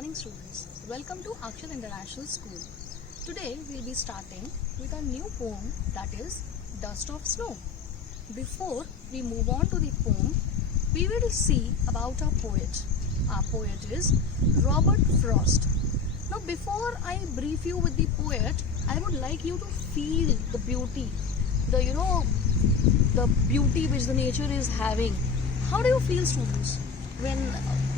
morning students. Welcome to Akshat International School. Today we'll be starting with a new poem that is Dust of Snow. Before we move on to the poem, we will see about our poet. Our poet is Robert Frost. Now before I brief you with the poet, I would like you to feel the beauty, the beauty which the nature is having. How do you feel, students, when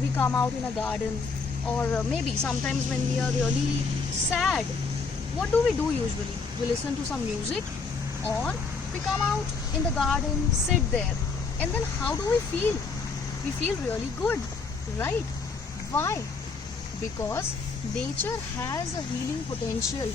we come out in a garden, or maybe sometimes when we are really sad? What do we do usually? We listen to some music, or we come out in the garden, sit there, and then how do we feel? We feel really good, right? Why? Because nature has a healing potential.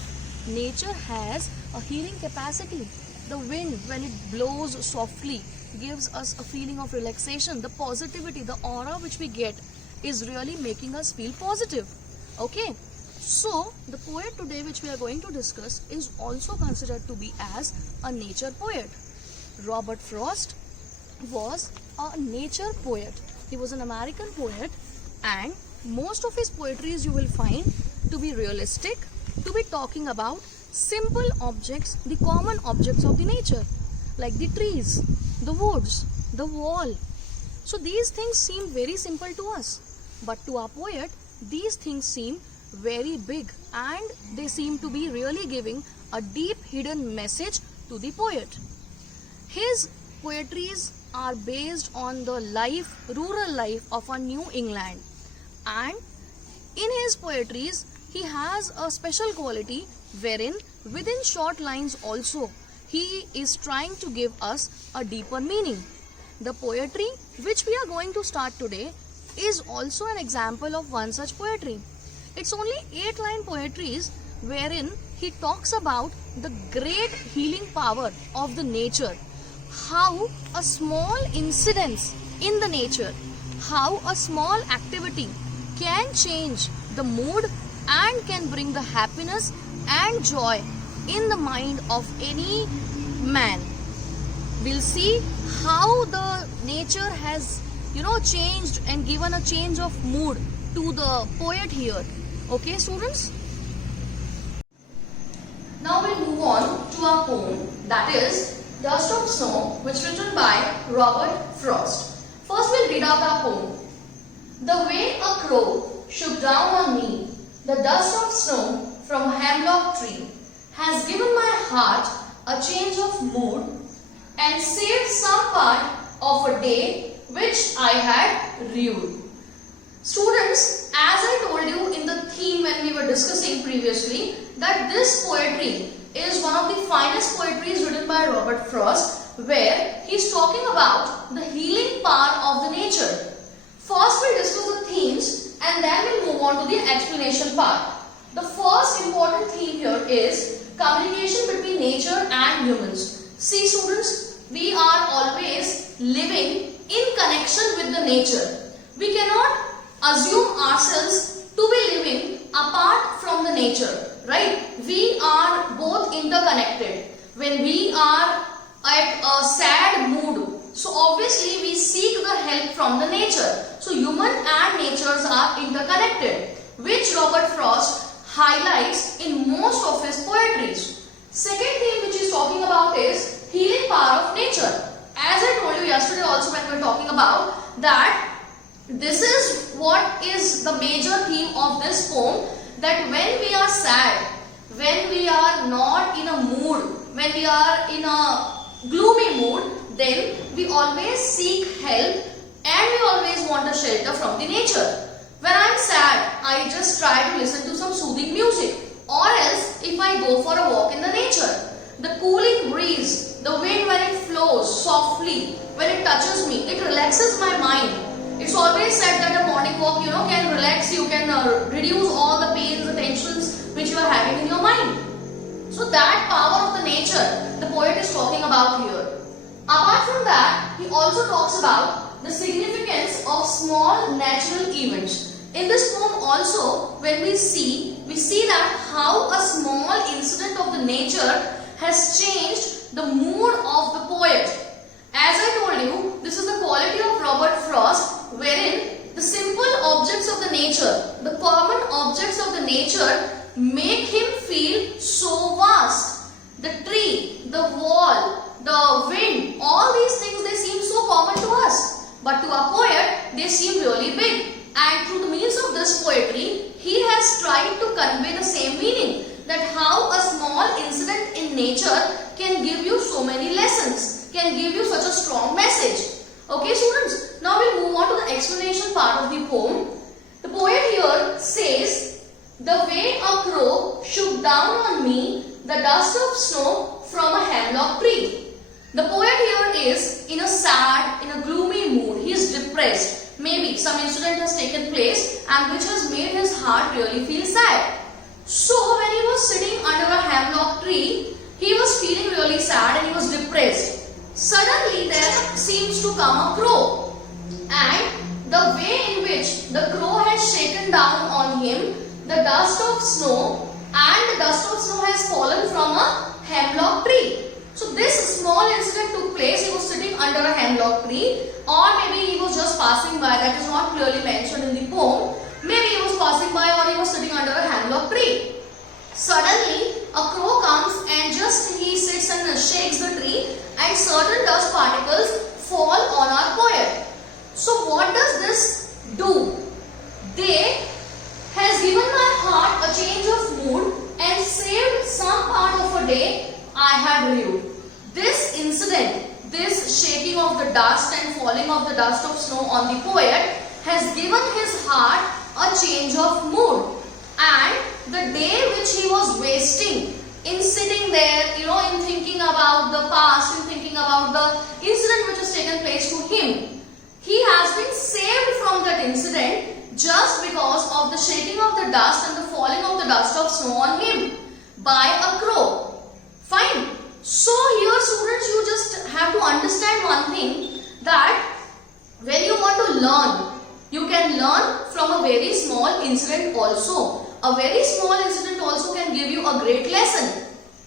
Nature has a healing capacity. The wind, when it blows softly, gives us a feeling of relaxation. The positivity, the aura which we get is really making us feel positive. Okay, so the poet today which we are going to discuss is also considered to be as a nature poet. Robert Frost was a nature poet. He was an American poet, and most of his poetries you will find to be realistic, to be talking about simple objects, the common objects of the nature, like the trees, the woods, the wall. So these things seem very simple to us, but to our poet these things seem very big, and they seem to be really giving a deep hidden message to the poet. His poetries are based on the rural life of a New England, and in his poetries he has a special quality wherein within short lines also he is trying to give us a deeper meaning. The poetry which we are going to start today is also an example of one such poetry. It's only 8-line poetries wherein he talks about the great healing power of the nature, how a small incidence in the nature, how a small activity can change the mood and can bring the happiness and joy in the mind of any man. We'll see how the nature has changed and given a change of mood to the poet here. Okay, students? Now we'll move on to our poem, that is Dust of Snow, which is written by Robert Frost. First we'll read out our poem. The way a crow shook down on me, the dust of snow from a hemlock tree, has given my heart a change of mood and saved some part of a day which I had rued. Students, as I told you in the theme when we were discussing previously, that this poetry is one of the finest poetries written by Robert Frost, where he is talking about the healing power of the nature. First we'll discuss the themes, and then we'll move on to the explanation part. The first important theme here is communication between nature and humans. See students, we are always living in connection with the nature. We cannot assume ourselves to be living apart from the nature, right? We are both interconnected. When we are at a sad mood, so obviously we seek the help from the nature. So human and natures are interconnected, which Robert Frost highlights in most of his poetries. Second theme which he is talking about is healing power of nature. As I told you yesterday also when we were talking about that, this is what is the major theme of this poem, that when we are sad, when we are not in a mood, when we are in a gloomy mood, then we always seek help and we always want a shelter from the nature. When I am sad, I just try to listen to some soothing music, or else if I go for a walk in the nature. The cooling breeze, the wind when it flows softly, when it touches me, it relaxes my mind. It's always said that a morning walk, can relax you, can reduce all the pains, the tensions which you are having in your mind. So that power of the nature, the poet is talking about here. Apart from that, he also talks about the significance of small natural events. In this poem also, when we see that how a small incident of the nature has changed the mood of the poet. As I told you, this is the quality of Robert Frost, wherein the simple objects of the nature, the common nature make him feel so vast. The tree, the wall, the wind, all these things, they seem so common to us. But to a poet, they seem really big. And through the means of this poetry, he has tried to convey the same meaning. That how a small incident in nature can give you so many lessons, can give you such a strong message. Okay students, now we'll move on to the explanation part of the poem. The poet here says, the way a crow shook down on me the dust of snow from a hemlock tree. The poet here is in a sad, in a gloomy mood. He is depressed. Maybe some incident has taken place and which has made his heart really feel sad. So when he was sitting under a hemlock tree, he was feeling really sad and he was depressed. Suddenly there seems to come a crow, and the way in which the crow has shaken down on him the dust of snow, and the dust of snow has fallen from a hemlock tree. So this small incident took place. He was sitting under a hemlock tree, or maybe he was just passing by. That is not clearly mentioned in the poem. Maybe he was passing by or he was sitting under a hemlock tree. Suddenly a crow comes and just he sits and shakes the tree, and certain dust particles fall on our poet. So what does this do? They has given my heart a change of mood and saved some part of a day I had lived. This incident, this shaking of the dust and falling of the dust of snow on the poet has given his heart a change of mood. And the day which he was wasting in sitting there, in thinking about the past, in thinking about the incident which has taken place to him, he has been saved from that incident just because of the shaking of the dust and the falling of the dust of snow on him by a crow. Fine. So here students, you just have to understand one thing, that when you want to learn, you can learn from a very small incident also. A very small incident also can give you a great lesson.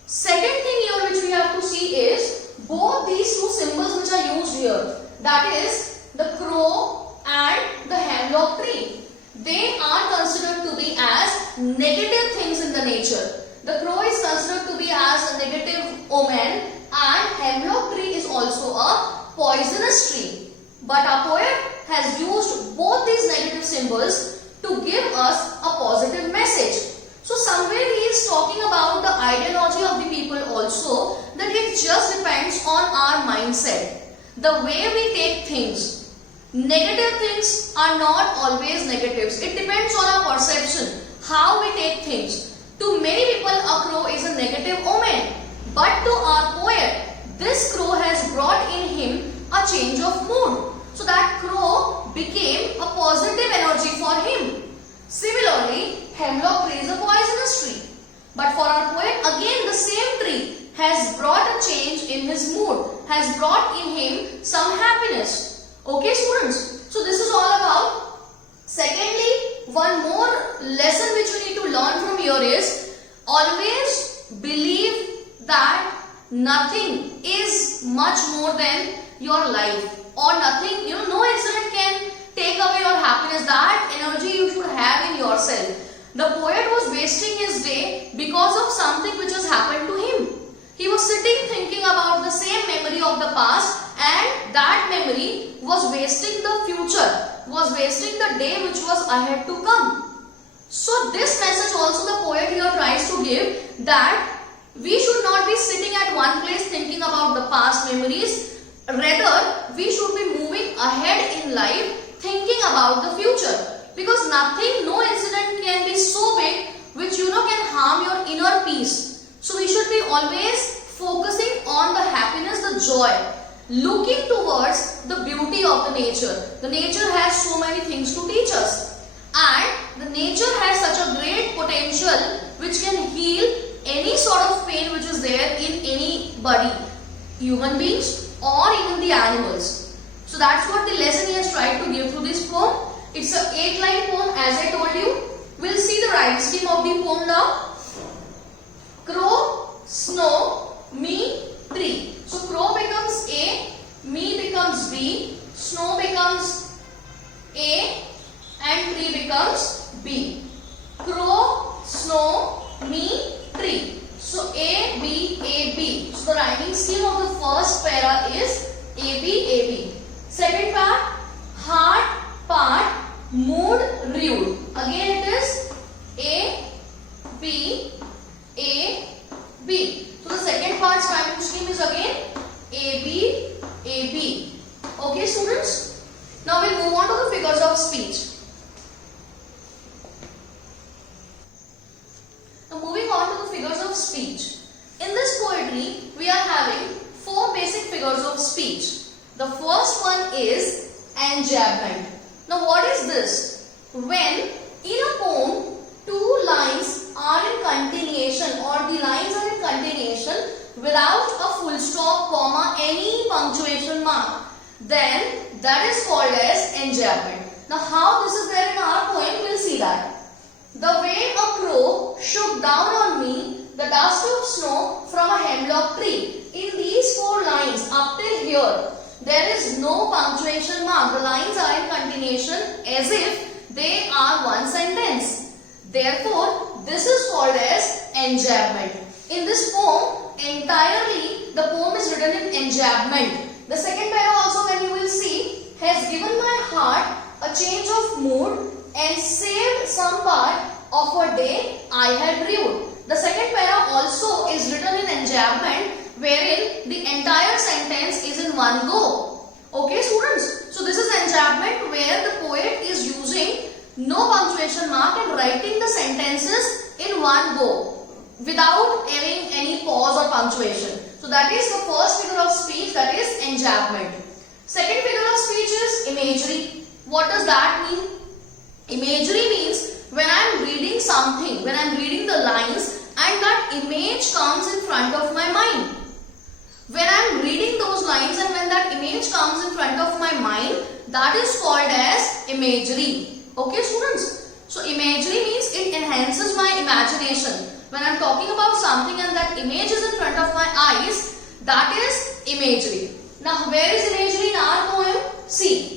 Second thing here which we have to see is both these two symbols which are used here, that is the crow and the hemlock tree. They are considered to be as negative things in the nature. The crow is considered to be as a negative omen, and hemlock tree is also a poisonous tree. But our poet has used both these negative symbols to give us a positive message. So somewhere he is talking about the ideology of the people also, that it just depends on our mindset, the way we take things. Negative things are not always negatives. It depends on our perception, how we take things. To many people, a crow is a negative omen. But to our poet, this crow has brought in him a change of mood. So that crow became a positive energy for him. Similarly, hemlock tree is a poisonous tree. But for our poet, again the same tree has brought a change in his mood, has brought in him some happiness. Okay students, so this is all about. Secondly, one more lesson which you need to learn from here is, always believe that nothing is much more than your life, or nothing, no incident can take away your happiness, that energy you should have in yourself. The poet was wasting his day because of something which has happened to him. He was sitting thinking about the same memory of the past, and that memory was wasting the future, was wasting the day which was ahead to come. So this message also the poet here tries to give, that we should not be sitting at one place thinking about the past memories. Rather, we should be moving ahead in life thinking about the future. Because nothing, no incident can be so big which can harm your inner peace. So we should be always focusing on the happiness, the joy, looking towards the beauty of the nature. The nature has so many things to teach us, and the nature has such a great potential which can heal any sort of pain which is there in any body, human beings or even the animals. So that's what the lesson he has tried to give through this poem. It's an 8-line poem, as I told you. We'll see the rhyme scheme of the poem now. Crow, snow, me, tree. So crow becomes A, me becomes B, snow becomes A, and tree becomes B. Crow, scheme of the first para is AB, AB. Second part, heart, part, mood, rude. Again it is A, B, A, B. So the second part's rhyming scheme is again AB, AB. Okay, students? Now we'll move on to the figures of speech. Now moving on to the figures of speech. In this poetry, we are having 4 basic figures of speech. The first one is enjambment. Now what is this? When in a poem, 2 lines are in continuation or the lines are in continuation without a full stop, comma, any punctuation mark, then that is called as enjambment. Now how this is there in our poem, we'll see that. The way a crow shook down on me the dust of snow from a hemlock tree. In these 4 lines up till here, there is no punctuation mark. The lines are in continuation as if they are one sentence. Therefore, this is called as enjambment. In this poem, entirely the poem is written in enjambment. The second para also, when you will see, has given my heart a change of mood and saved some part of a day I had rued. The second para also is written in enjambment, wherein the entire sentence is in one go. Okay, students? So this is enjambment where the poet is using no punctuation mark and writing the sentences in one go without having any pause or punctuation. So that is the first figure of speech, that is enjambment. Second figure of speech is imagery. What does that mean? Imagery means when I am reading something, when I am reading the lines and that image comes in front of my mind. When I am reading those lines and when that image comes in front of my mind, that is called as imagery. Okay, students? So imagery means it enhances my imagination. When I am talking about something and that image is in front of my eyes, that is imagery. Now where is imagery in our poem? See.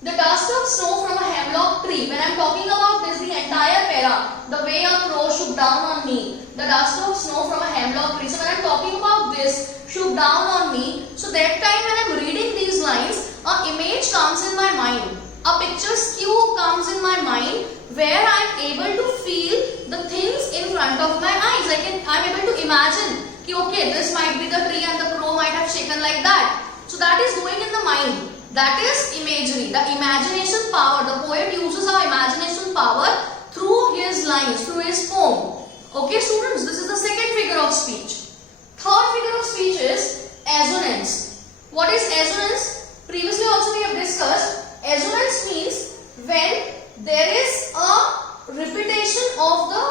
The dust of snow from a hemlock tree. When I am talking about this, the entire para, the way a crow shook down on me, the dust of snow from a hemlock tree. So when I am talking about this, shook down on me, so that time when I am reading these lines, an image comes in my mind. A picture skew comes in my mind where I am able to feel the things in front of my eyes. I am able to imagine, okay, this might be the tree and the crow might have shaken like that. So that is going in the mind. That is imagery, the imagination power. The poet uses our imagination power through his lines, through his poem. Okay, students, this is the second figure of speech. Third figure of speech is assonance. What is assonance? Previously also we have discussed. Assonance means when there is a repetition of the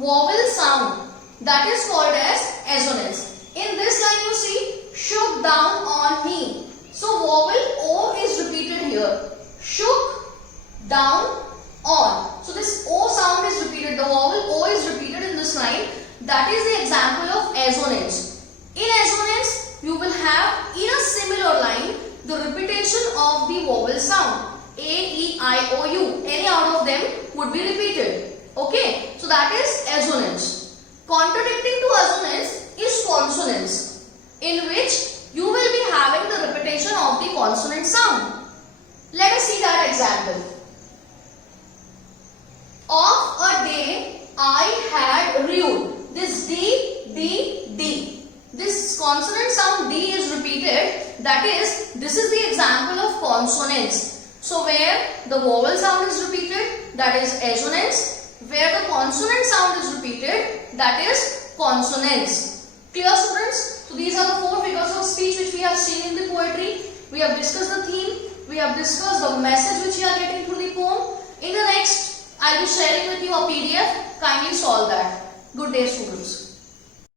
vowel sound. That is called as assonance. In this line you see, shook down on me. So vowel O is repeated here. Shook, down, on. So this O sound is repeated. The vowel O is repeated in this line. That is the example of assonance. In assonance, you will have in a similar line the repetition of the vowel sound. A, E, I, O, U. Any out of them would be repeated. Okay. So that is assonance. Contradicting to assonance is consonance, in which you will be having the repetition of the consonant sound. Let us see that example. Of a day I had rued. This D, D, D. This consonant sound D is repeated. That is, this is the example of consonants. So where the vowel sound is repeated, that is assonance. Where the consonant sound is repeated, that is consonance. Clear, students? So these are the 4 figures of speech which we have seen in the poetry. We have discussed the theme. We have discussed the message which you are getting through the poem. In the next, I will be sharing with you a PDF. Kindly solve that. Good day, students.